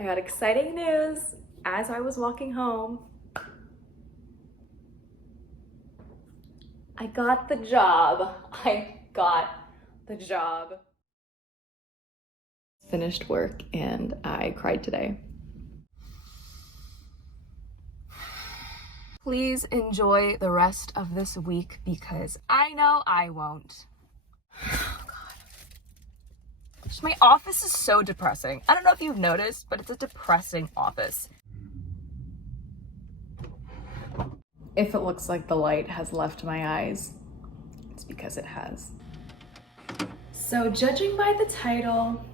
I got exciting news as I was walking home. I got the job. Finished work and I cried today. Please enjoy the rest of this week because I know I won't. Oh God. Just my office is so depressing. I don't know if you've noticed, but it's a depressing office. If it looks like the light has left my eyes, it's because it has. So judging by the title,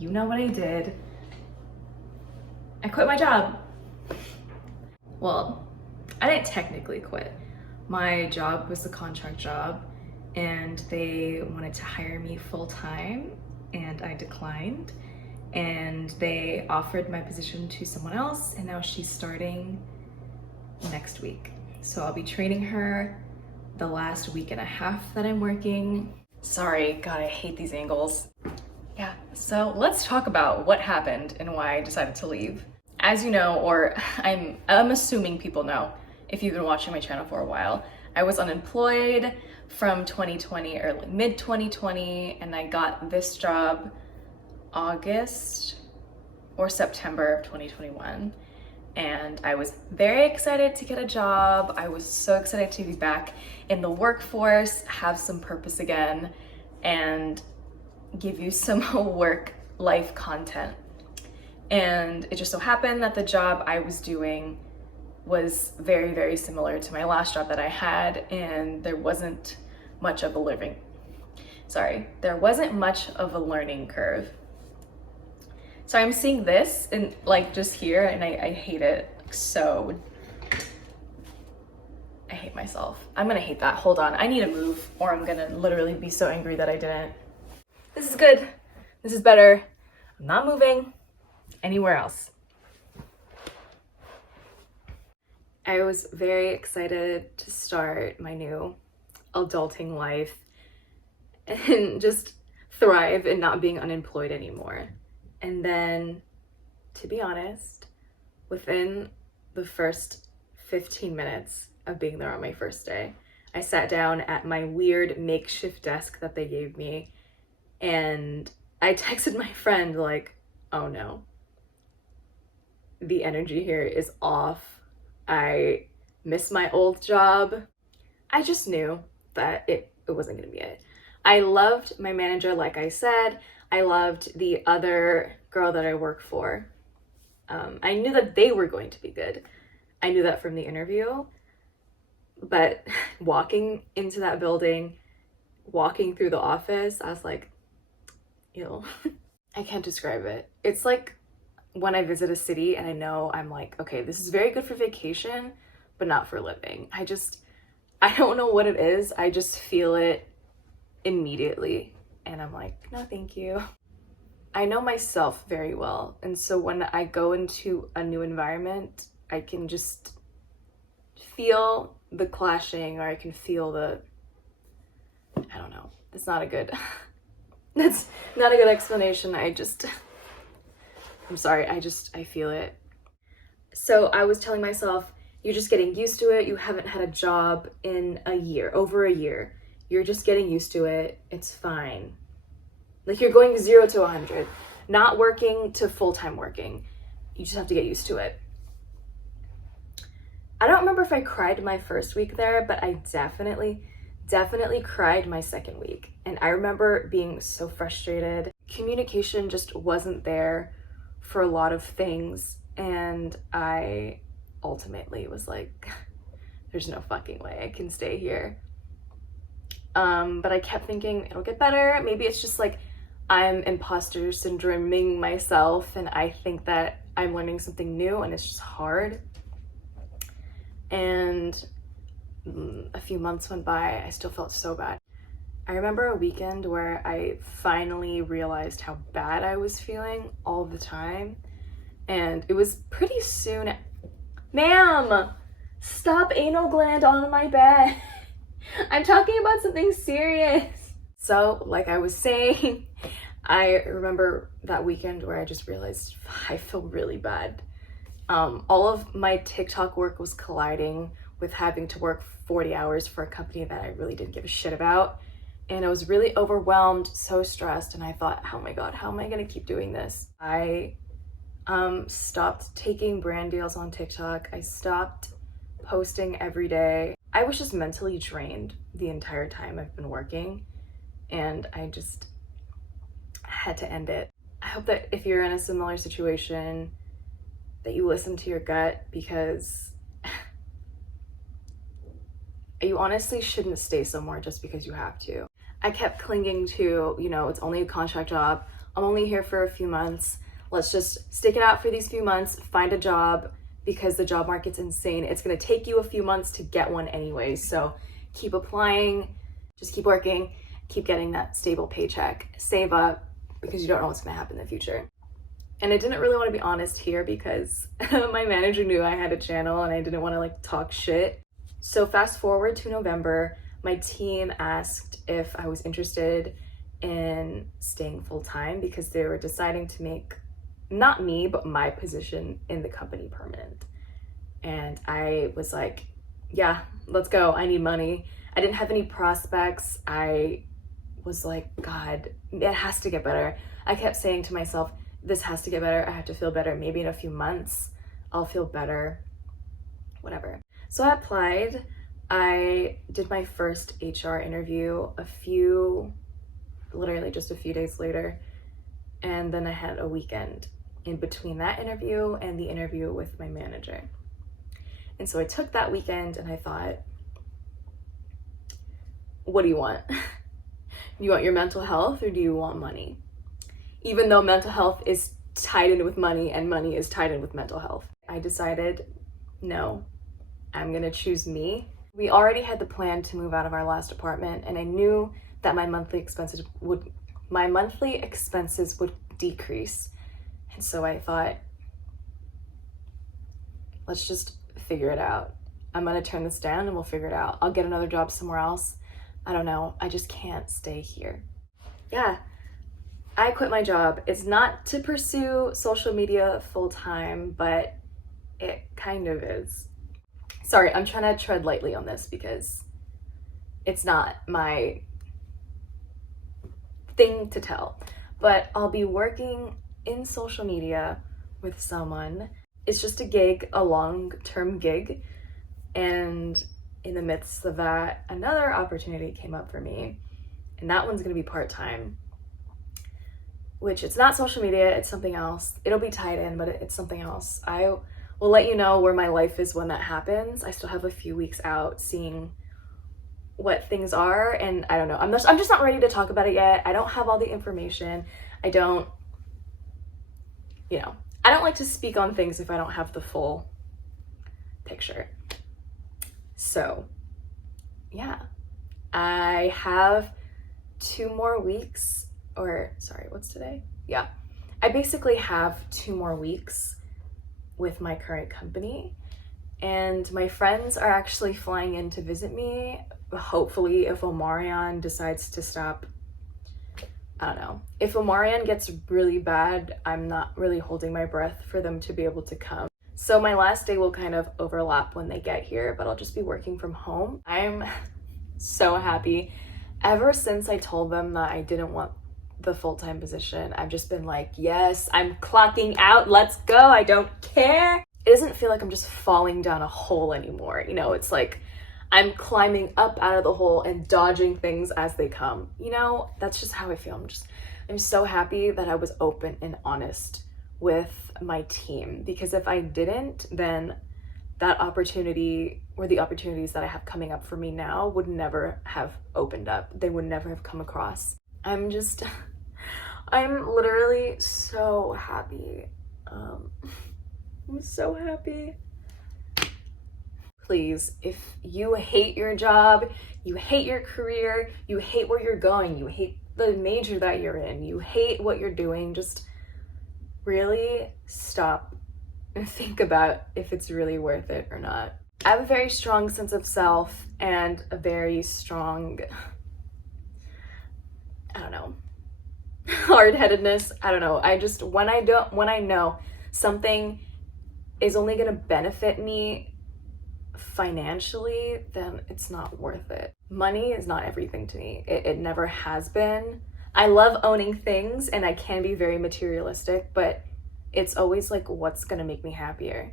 you know what I did. I quit my job. Well, I didn't technically quit. My job was a contract job and they wanted to hire me full-time and I declined, and they offered my position to someone else and now she's starting next week. So I'll be training her the last week and a half that I'm working. Sorry, God, I hate these angles. Yeah, so let's talk about what happened and why I decided to leave. As you know, or I'm assuming people know, if you've been watching my channel for a while, I was unemployed from 2020 or like mid 2020, and I got this job August or September of 2021. And I was very excited to get a job. I was so excited to be back in the workforce, have some purpose again, and give you some work-life content. And it just so happened that the job I was doing was very, very similar to my last job that I had, and there wasn't much of a learning curve. So I'm seeing this and like just here, and I hate it. So I hate myself. I'm gonna hate that. Hold on, I need to move or I'm gonna literally be so angry that I didn't. This is good. This is better. I'm not moving anywhere else. I was very excited to start my new adulting life and just thrive in not being unemployed anymore. And then, to be honest, within the first 15 minutes of being there on my first day, I sat down at my weird makeshift desk that they gave me, and I texted my friend like, oh no, the energy here is off. I miss my old job. I just knew that it wasn't gonna be it. I loved my manager, like I said. I loved the other girl that I work for. I knew that they were going to be good. I knew that from the interview, but walking into that building, walking through the office, I was like, ew. I can't describe it. It's like when I visit a city and I know I'm like, okay, this is very good for vacation, but not for living. I don't know what it is. I just feel it immediately. And I'm like, no, thank you. I know myself very well. And so when I go into a new environment, I can just feel the clashing, or I can feel I don't know. That's not a good explanation. I'm sorry, I feel it. So I was telling myself, you're just getting used to it. You haven't had a job in over a year. You're just getting used to it. It's fine. Like you're going 0 to 100, not working to full-time working. You just have to get used to it. I don't remember if I cried my first week there, but I definitely cried my second week. And I remember being so frustrated. Communication just wasn't there for a lot of things. And I ultimately was like, there's no fucking way I can stay here. But I kept thinking it'll get better. Maybe it's just like I'm imposter syndroming myself and I think that I'm learning something new and it's just hard. And a few months went by, I still felt so bad. I remember a weekend where I finally realized how bad I was feeling all the time. And it was pretty soon. Ma'am, stop anal gland on my bed. I'm talking about something serious. So, like I was saying, I remember that weekend where I just realized I feel really bad. All of my TikTok work was colliding with having to work 40 hours for a company that I really didn't give a shit about. And I was really overwhelmed, so stressed, and I thought, oh my God, how am I gonna keep doing this? I stopped taking brand deals on TikTok. I stopped posting every day. I was just mentally drained the entire time I've been working, and I just had to end it. I hope that if you're in a similar situation, that you listen to your gut, because you honestly shouldn't stay somewhere just because you have to. I kept clinging to, it's only a contract job. I'm only here for a few months. Let's just stick it out for these few months, find a job, because the job market's insane. It's gonna take you a few months to get one anyway. So keep applying, just keep working, keep getting that stable paycheck, save up, because you don't know what's gonna happen in the future. And I didn't really want to be honest here because my manager knew I had a channel and I didn't want to talk shit. So fast forward to November, my team asked if I was interested in staying full-time because they were deciding to make not me, but my position in the company permanent. And I was like, yeah, let's go. I need money. I didn't have any prospects. I was like, God, it has to get better. I kept saying to myself, this has to get better. I have to feel better. Maybe in a few months, I'll feel better, whatever. So I applied. I did my first HR interview literally just a few days later. And then I had a weekend in between that interview and the interview with my manager. And so I took that weekend and I thought, what do you want? Do you want your mental health or do you want money? Even though mental health is tied in with money and money is tied in with mental health. I decided, no, I'm gonna choose me. We already had the plan to move out of our last apartment, and I knew that my monthly expenses would decrease. And so I thought, let's just figure it out. I'm gonna turn this down and we'll figure it out. I'll get another job somewhere else. I don't know, I just can't stay here. Yeah, I quit my job. It's not to pursue social media full-time, but it kind of is. Sorry, I'm trying to tread lightly on this because it's not my thing to tell, but I'll be working in social media with someone. It's just a gig, a long-term gig, and in the midst of that, another opportunity came up for me, and that one's gonna be part-time, which it's not social media, it's something else. It'll be tied in, but it's something else. I will let you know where my life is when that happens. I still have a few weeks out seeing what things are, and I don't know. I'm just not ready to talk about it yet. I don't have all the information. I don't like to speak on things if I don't have the full picture. So, yeah. I have 2 more weeks, what's today? Yeah. I basically have 2 more weeks with my current company, and my friends are actually flying in to visit me. Hopefully, if Aaaaaand decides to stop, I don't know. If Aaaaaand gets really bad, I'm not really holding my breath for them to be able to come. So my last day will kind of overlap when they get here, but I'll just be working from home. I'm so happy. Ever since I told them that I didn't want the full-time position, I've just been like, yes, I'm clocking out, let's go, I don't care. It doesn't feel like I'm just falling down a hole anymore. It's like I'm climbing up out of the hole and dodging things as they come. That's just how I feel. I'm so happy that I was open and honest with my team, because if I didn't, then that opportunity or the opportunities that I have coming up for me now would never have opened up. They would never have come across. I'm literally so happy. I'm so happy. Please, if you hate your job, you hate your career, you hate where you're going, you hate the major that you're in, you hate what you're doing, just really stop and think about if it's really worth it or not. I have a very strong sense of self and a very strong, hard-headedness. I don't know. When I know something is only going to benefit me financially, then it's not worth it. Money is not everything to me. It never has been. I love owning things and I can be very materialistic, but it's always like what's going to make me happier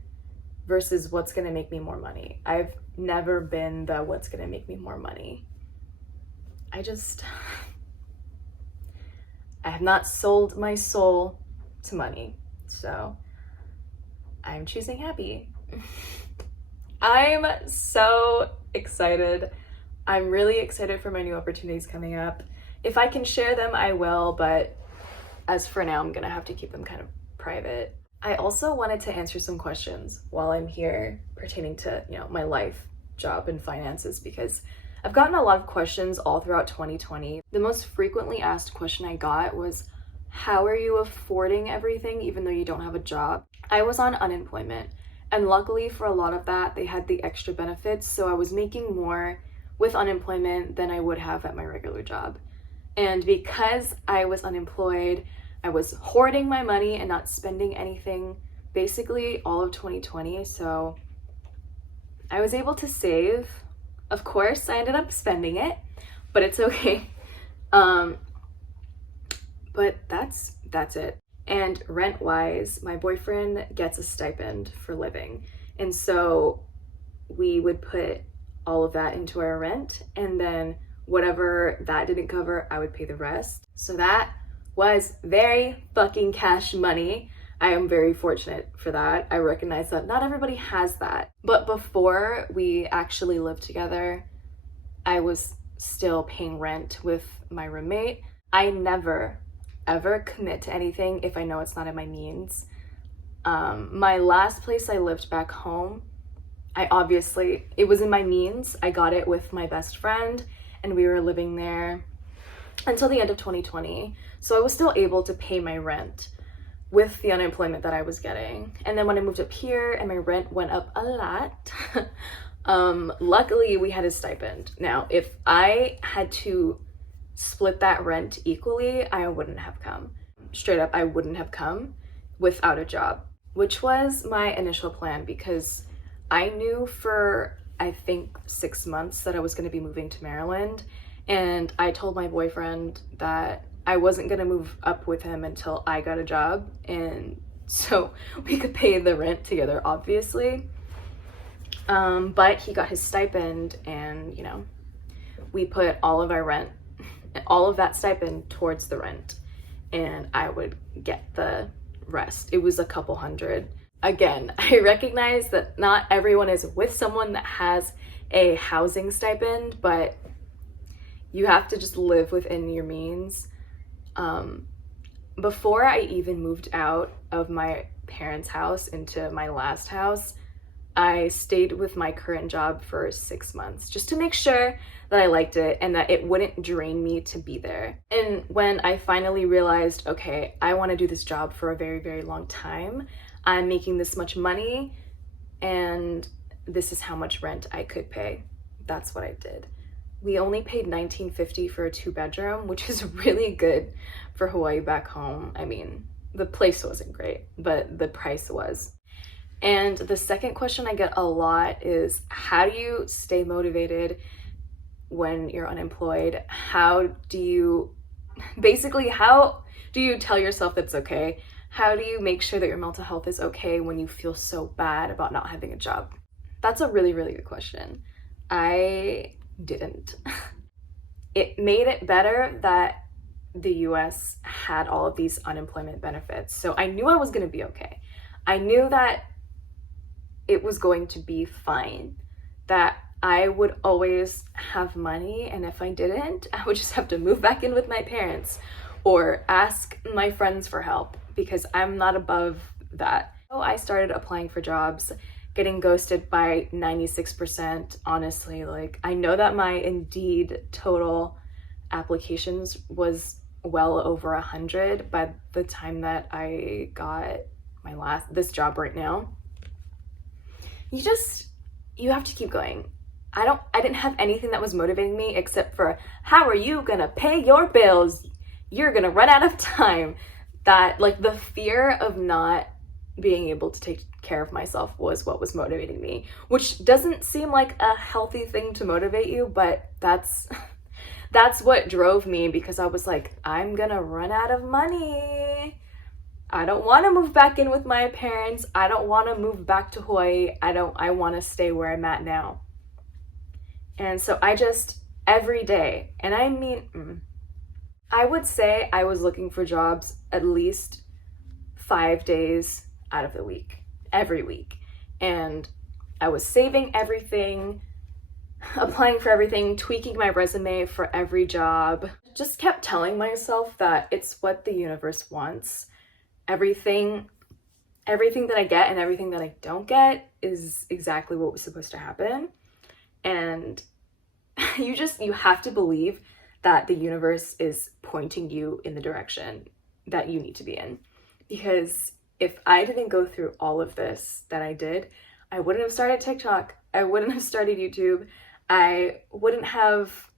versus what's going to make me more money. I've never been the what's going to make me more money. I have not sold my soul to money. So I'm choosing happy. I'm so excited. I'm really excited for my new opportunities coming up. If I can share them, I will, but as for now, I'm gonna have to keep them kind of private. I also wanted to answer some questions while I'm here pertaining to, my life, job, and finances, because I've gotten a lot of questions all throughout 2020. The most frequently asked question I got was, how are you affording everything even though you don't have a job? I was on unemployment, and luckily for a lot of that, they had the extra benefits, so I was making more with unemployment than I would have at my regular job. And because I was unemployed, I was hoarding my money and not spending anything basically all of 2020, so I was able to save. Of course, I ended up spending it, but it's okay. But that's it. And rent-wise, my boyfriend gets a stipend for living. And so we would put all of that into our rent, and then whatever that didn't cover, I would pay the rest. So that was very fucking cash money. I am very fortunate for that. I recognize that not everybody has that. But before we actually lived together, I was still paying rent with my roommate. I never, ever commit to anything if I know it's not in my means. My last place I lived back home, it was in my means. I got it with my best friend, and we were living there until the end of 2020. So I was still able to pay my rent with the unemployment that I was getting. And then when I moved up here and my rent went up a lot, luckily we had a stipend. Now, if I had to split that rent equally, I wouldn't have come. Straight up, I wouldn't have come without a job, which was my initial plan, because I knew for, I think, 6 months that I was going to be moving to Maryland. And I told my boyfriend that I wasn't going to move up with him until I got a job. And so we could pay the rent together, obviously. But he got his stipend, and, we put all of that stipend towards the rent, and I would get the rest. It was a couple hundred. Again, I recognize that not everyone is with someone that has a housing stipend, but you have to just live within your means. Before I even moved out of my parents' house into my last house, I stayed with my current job for 6 months just to make sure that I liked it and that it wouldn't drain me to be there. And when I finally realized, okay, I want to do this job for a very, very long time, I'm making this much money, and this is how much rent I could pay. That's what I did. We only paid $19.50 for a 2-bedroom, which is really good for Hawaii back home. I mean, the place wasn't great, but the price was. And the second question I get a lot is, how do you stay motivated when you're unemployed? How do you tell yourself that's okay? How do you make sure that your mental health is okay when you feel so bad about not having a job? That's a really, really good question. I didn't. It made it better that the US had all of these unemployment benefits. So I knew I was going to be okay. I knew that it was going to be fine, that I would always have money, and if I didn't, I would just have to move back in with my parents or ask my friends for help, because I'm not above that. So I started applying for jobs, getting ghosted by 96%. Honestly, I know that my Indeed total applications was well over 100 by the time that I got this job right now. You have to keep going. I didn't have anything that was motivating me except for, how are you gonna pay your bills? you're gonna run out of time. That, like, the fear of not being able to take care of myself was what was motivating me, which doesn't seem like a healthy thing to motivate you, but that's what drove me, because I was like, I'm gonna run out of money. I don't want to move back in with my parents. I don't want to move back to Hawaii. I want to stay where I'm at now. And so I just, every day, and I mean, I would say I was looking for jobs at least 5 days out of the week, every week. And I was saving everything, applying for everything, tweaking my resume for every job. Just kept telling myself that it's what the universe wants. Everything that I get and everything that I don't get is exactly what was supposed to happen. And you have to believe that the universe is pointing you in the direction that you need to be in. Because if I didn't go through all of this that I did, I wouldn't have started TikTok. I wouldn't have started YouTube. I wouldn't have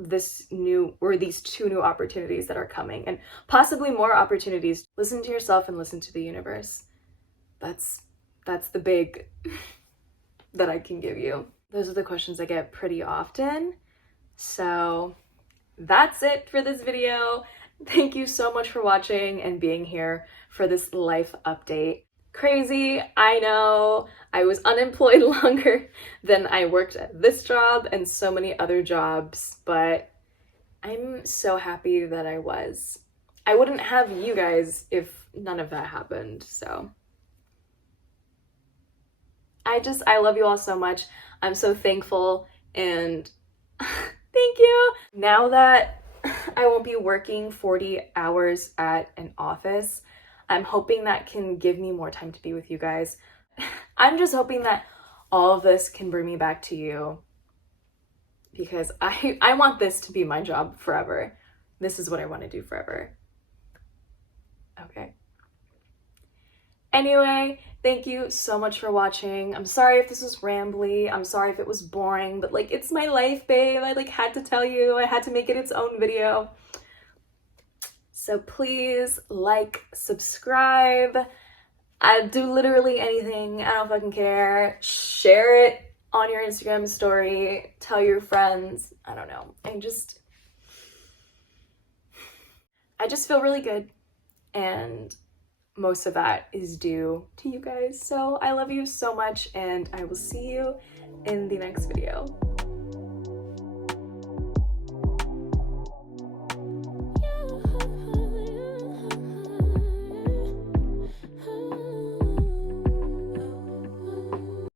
these 2 new opportunities that are coming, and possibly more opportunities. Listen to yourself and listen to the universe. That's the big that I can give you. Those are the questions I get pretty often. So that's it for this video. Thank you so much for watching and being here for this life update. Crazy, I know. I was unemployed longer than I worked at this job and so many other jobs, but I'm so happy that I was. I wouldn't have you guys if none of that happened, so. I love you all so much. I'm so thankful, and thank you. Now that I won't be working 40 hours at an office, I'm hoping that can give me more time to be with you guys. I'm just hoping that all of this can bring me back to you, because I want this to be my job forever. This is what I want to do forever. Okay. Anyway, thank you so much for watching. I'm sorry if this was rambly. I'm sorry if it was boring, but like, it's my life, babe. I like had to tell you. I had to make it its own video. So please like, subscribe. I do literally anything. I don't fucking care. Share it on your Instagram story. Tell your friends. I don't know. I just feel really good. And most of that is due to you guys. So I love you so much, and I will see you in the next video.